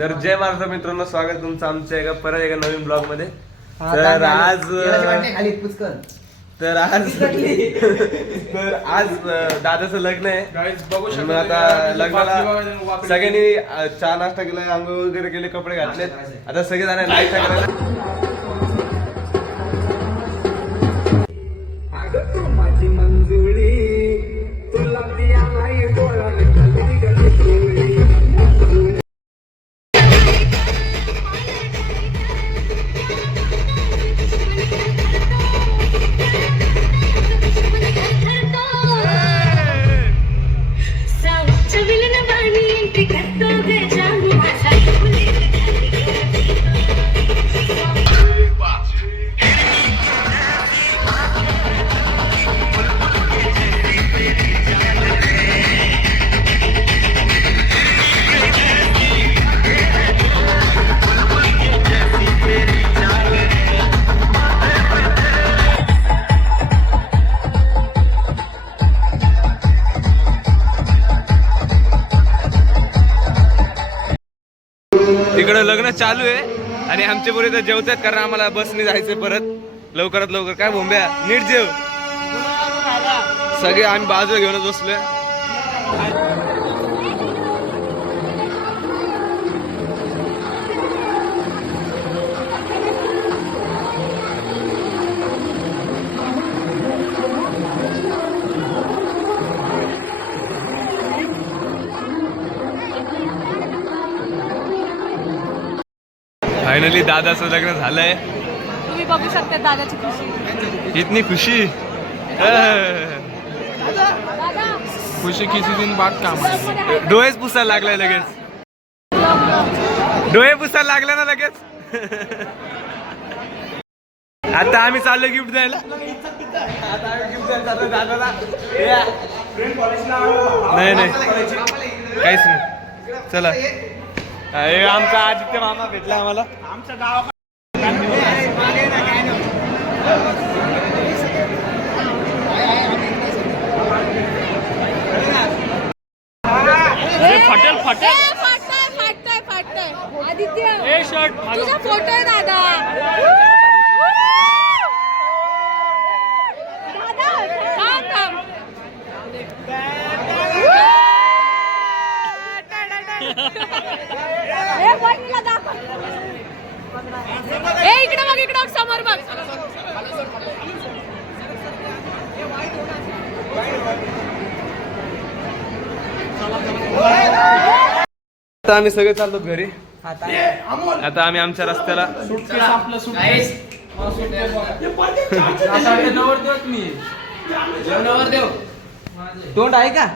तर जय महाराष्ट्र मित्रांनो, स्वागत तुमचं आमच्या परत एका नवीन ब्लॉग मध्ये. तर आज दादाचं लग्न आहे. मग आता लग्नाला सगळ्यांनी चहा नाश्ता केलाय, आंघोळ वगैरे केले, कपडे घातलेत. आता सगळे जण नाश्ता करायला. तिकडं लग्न चालू आहे आणि आमचे पोरे तर जेवतात, कारण आम्हाला बसने जायचंय परत लवकरात लवकर. काय बोंब्या, नीट जेव. सगळे आम्ही बाजू घेऊनच बसलोय. फायनली दादाचं लग्न झालंय. तुम्ही बघू शकता दादाची खुशी. इतनी खुशी, खुशी किसी दिन बाद काम. डोळेच पुसायला लागलाय लगेच. डोळे पुसायला लागले ना लगेच. आता आम्ही चाललो गिफ्ट द्यायला. नाही नाही काहीच नाही. चला, आमचा आदित्य मामा भेटला आम्हाला. आमच्या गावात फाटतंय आदित्य, तुझा फोटो आहे दादा. इकडे बघ, इकडे समोर बघ. आता आम्ही सगळे चाललो घरी. आता आम्ही आमच्या रस्त्याला. तोंड आहे का?